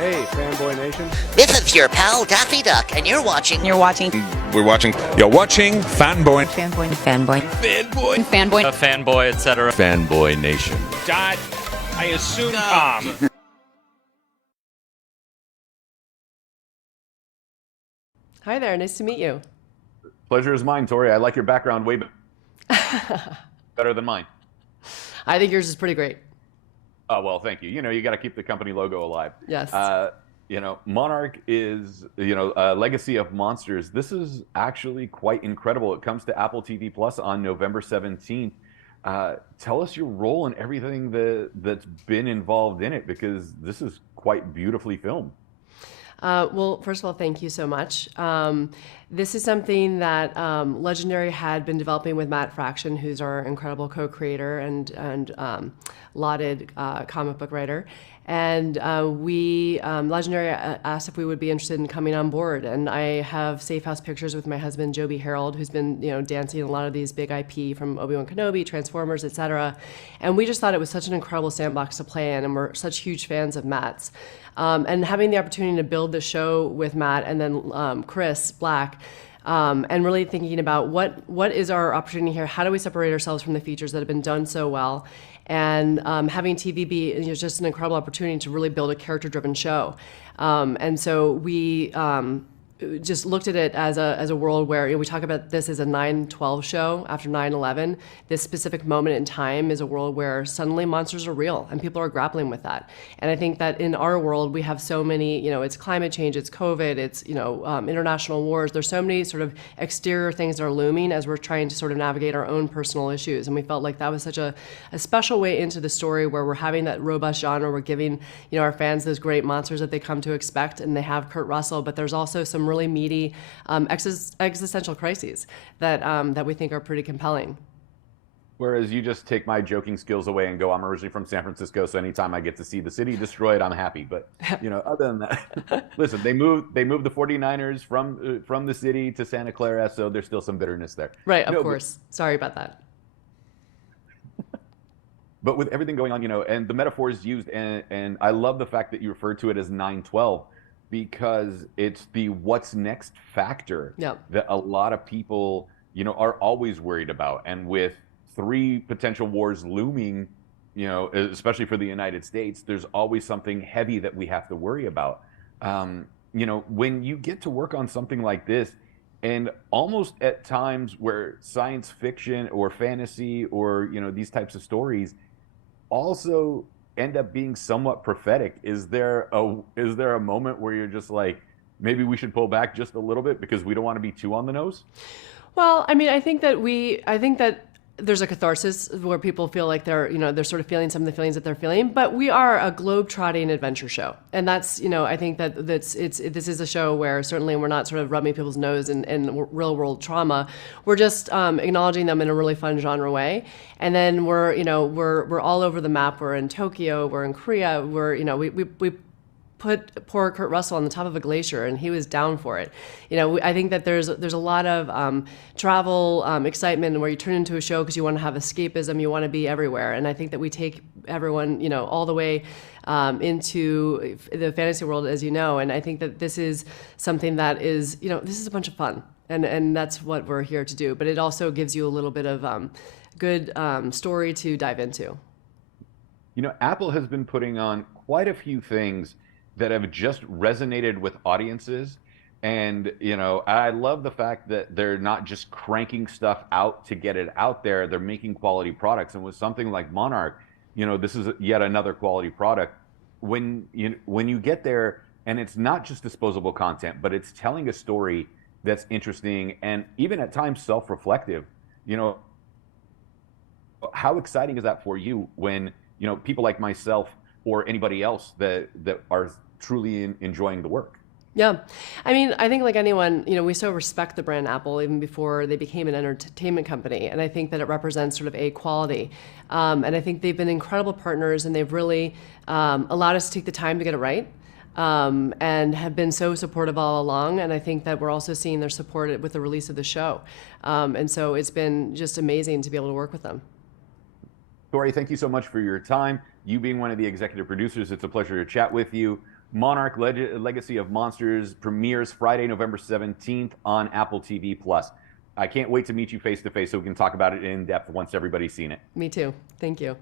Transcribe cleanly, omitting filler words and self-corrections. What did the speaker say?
Hey, FanboyNation. This is your pal Daffy Duck, and you're watching. We're watching Fanboy. Fanboy, A fanboy, etc. FanboyNation. Dot, I assume Tom. Hi there, nice to meet you. Pleasure is mine, Tori. I like your background way better than mine. I think yours is pretty great. Oh, well, thank you. You know, you got to keep the company logo alive. Yes. You know, Monarch is, a legacy of monsters. This is actually quite incredible. It comes to Apple TV Plus on November 17th. Tell us your role and everything that's been involved in it, because this is quite beautifully filmed. Well, first of all, thank you so much. This is something that Legendary had been developing with Matt Fraction, who's our incredible co-creator and lauded comic book writer. And Legendary asked if we would be interested in coming on board. And I have Safehouse Pictures with my husband, Joby Harold, who's been, dancing in a lot of these big IP from Obi-Wan Kenobi, Transformers, etc. And we just thought it was such an incredible sandbox to play in, and we're such huge fans of Matt's. And having the opportunity to build the show with Matt and then Chris Black, and really thinking about what is our opportunity here? How do we separate ourselves from the features that have been done so well? And having TV be just an incredible opportunity to really build a character-driven show. And so we just looked at it as a world where we talk about this as a 9/12 show after 9/11. This specific moment in time is a world where suddenly monsters are real and people are grappling with that. And I think that in our world we have so many, it's climate change, it's COVID, it's international wars. There's so many sort of exterior things that are looming as we're trying to sort of navigate our own personal issues. And we felt like that was such a special way into the story where we're having that robust genre. We're giving our fans those great monsters that they come to expect, and they have Kurt Russell, but there's also some really meaty existential crises that we think are pretty compelling. Whereas you just take my joking skills away and go, I'm originally from San Francisco, so anytime I get to see the city destroyed, I'm happy. But, other than that, listen, they moved the 49ers from the city to Santa Clara, so there's still some bitterness there. Right, of course. Sorry about that. But with everything going on, and the metaphors used, and I love the fact that you refer to it as 9/12, because it's the what's next factor that a lot of people, are always worried about. And with 3 potential wars looming, especially for the United States, there's always something heavy that we have to worry about. When you get to work on something like this, and almost at times where science fiction or fantasy or, these types of stories also end up being somewhat prophetic, is there a moment where you're just like, maybe we should pull back just a little bit because we don't want to be too on the nose? Well, I mean, I think that there's a catharsis where people feel like they're sort of feeling some of the feelings that they're feeling, but we are a globe-trotting adventure show. And that's, I think this is a show where certainly we're not sort of rubbing people's nose in real world trauma. We're just acknowledging them in a really fun genre way. And then we're all over the map. We're in Tokyo, we're in Korea, we put poor Kurt Russell on the top of a glacier, and he was down for it. I think that there's a lot of travel excitement where you turn into a show because you want to have escapism, you want to be everywhere. And I think that we take everyone, all the way into the fantasy world, as you know. And I think that this is something that is, this is a bunch of fun, and that's what we're here to do. But it also gives you a little bit of good story to dive into. Apple has been putting on quite a few things that have just resonated with audiences. And, I love the fact that they're not just cranking stuff out to get it out there. They're making quality products. And with something like Monarch, this is yet another quality product. When you get there, and it's not just disposable content, but it's telling a story that's interesting and even at times self-reflective, how exciting is that for you when, people like myself or anybody else that are truly enjoying the work? Yeah. I mean, I think like anyone, we so respect the brand Apple even before they became an entertainment company. And I think that it represents sort of a quality. And I think they've been incredible partners, and they've really allowed us to take the time to get it right, and have been so supportive all along. And I think that we're also seeing their support with the release of the show. And so it's been just amazing to be able to work with them. Tori, thank you so much for your time. You being one of the executive producers, it's a pleasure to chat with you. Monarch Legacy of Monsters premieres Friday, November 17th on Apple TV+. I can't wait to meet you face to face so we can talk about it in depth once everybody's seen it. Me too. Thank you.